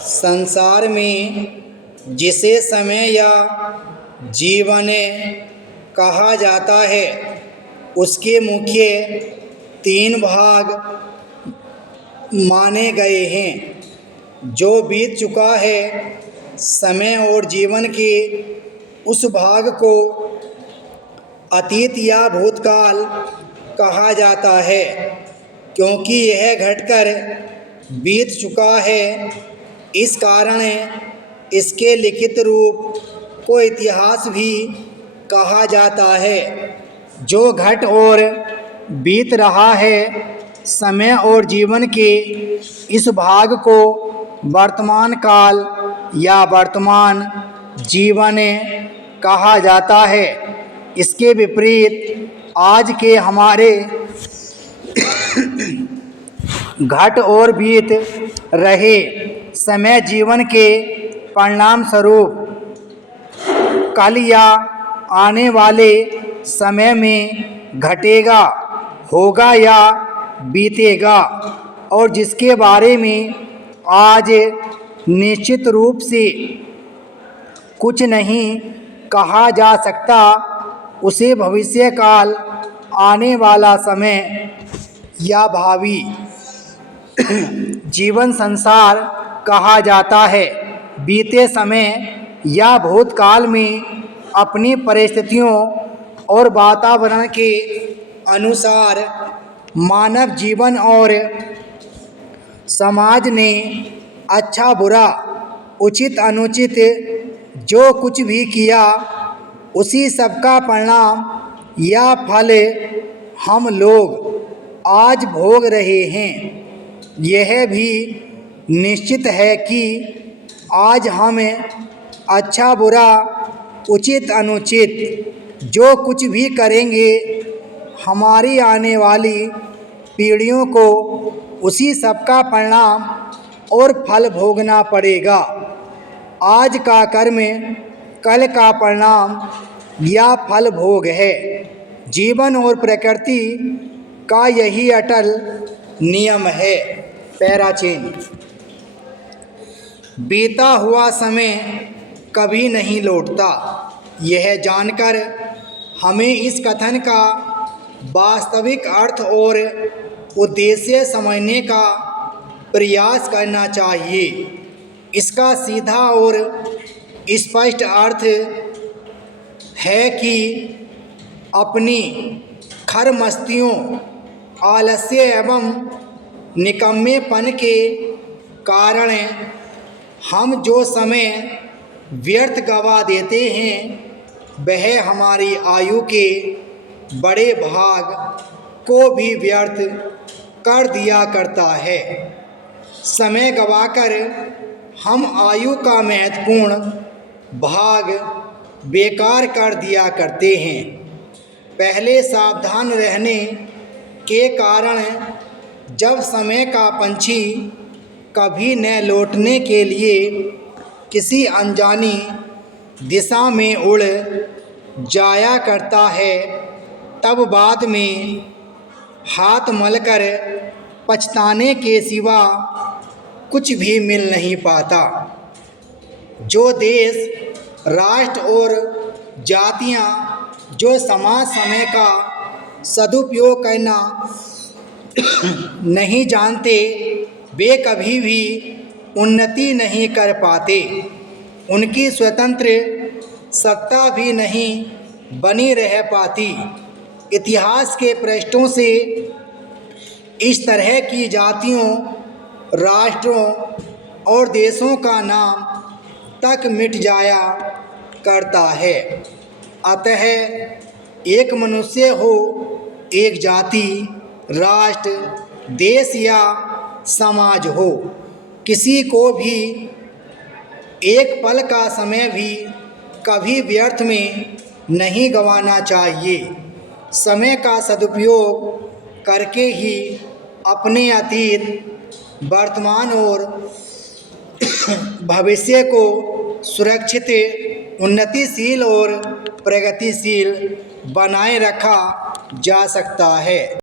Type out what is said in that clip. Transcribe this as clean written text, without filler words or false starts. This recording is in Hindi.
संसार में जिसे समय या जीवन कहा जाता है उसके मुख्य 3 भाग माने गए हैं। जो बीत चुका है समय और जीवन के उस भाग को अतीत या भूतकाल कहा जाता है, क्योंकि यह घटकर बीत चुका है। इस कारण इसके लिखित रूप को इतिहास भी कहा जाता है। जो घट और बीत रहा है समय और जीवन के इस भाग को वर्तमान काल या वर्तमान जीवन कहा जाता है। इसके विपरीत आज के हमारे घट और बीत रहे समय जीवन के परिणाम स्वरूप कल या आने वाले समय में घटेगा, होगा या बीतेगा, और जिसके बारे में आज निश्चित रूप से कुछ नहीं कहा जा सकता, उसे भविष्य काल, आने वाला समय या भावी जीवन संसार कहा जाता है। बीते समय या भूतकाल में अपनी परिस्थितियों और वातावरण के अनुसार मानव जीवन और समाज ने अच्छा बुरा, उचित अनुचित जो कुछ भी किया, उसी सबका परिणाम या फल हम लोग आज भोग रहे हैं। यह भी निश्चित है कि आज हम अच्छा बुरा, उचित अनुचित जो कुछ भी करेंगे, हमारी आने वाली पीढ़ियों को उसी सबका परिणाम और फल भोगना पड़ेगा। आज का कर्म कल का परिणाम या फल भोग है। जीवन और प्रकृति का यही अटल नियम है। पैराचीन। बीता हुआ समय कभी नहीं लौटता। यह जानकर हमें इस कथन का वास्तविक अर्थ और उद्देश्य समझने का प्रयास करना चाहिए। इसका सीधा और स्पष्ट अर्थ है कि अपनी खरमस्तियों, आलस्य एवं निकम्मेपन के कारण हम जो समय व्यर्थ गवा देते हैं, वह हमारी आयु के बड़े भाग को भी व्यर्थ कर दिया करता है। समय गवाकर हम आयु का महत्वपूर्ण भाग बेकार कर दिया करते हैं। पहले सावधान रहने के कारण जब समय का पंछी कभी न लौटने के लिए किसी अनजानी दिशा में उड़ जाया करता है, तब बाद में हाथ मलकर पछताने के सिवा कुछ भी मिल नहीं पाता। जो देश, राष्ट्र और जातियां जो समाज समय का सदुपयोग करना नहीं जानते, वे कभी भी उन्नति नहीं कर पाते। उनकी स्वतंत्र सत्ता भी नहीं बनी रह पाती। इतिहास के पृष्ठों से इस तरह की जातियों, राष्ट्रों और देशों का नाम तक मिट जाया करता है। अतः एक मनुष्य हो, एक जाति, राष्ट्र, देश या समाज हो, किसी को भी एक पल का समय भी कभी व्यर्थ में नहीं गंवाना चाहिए। समय का सदुपयोग करके ही अपने अतीत, वर्तमान और भविष्य को सुरक्षित, उन्नतिशील और प्रगतिशील बनाए रखा जा सकता है।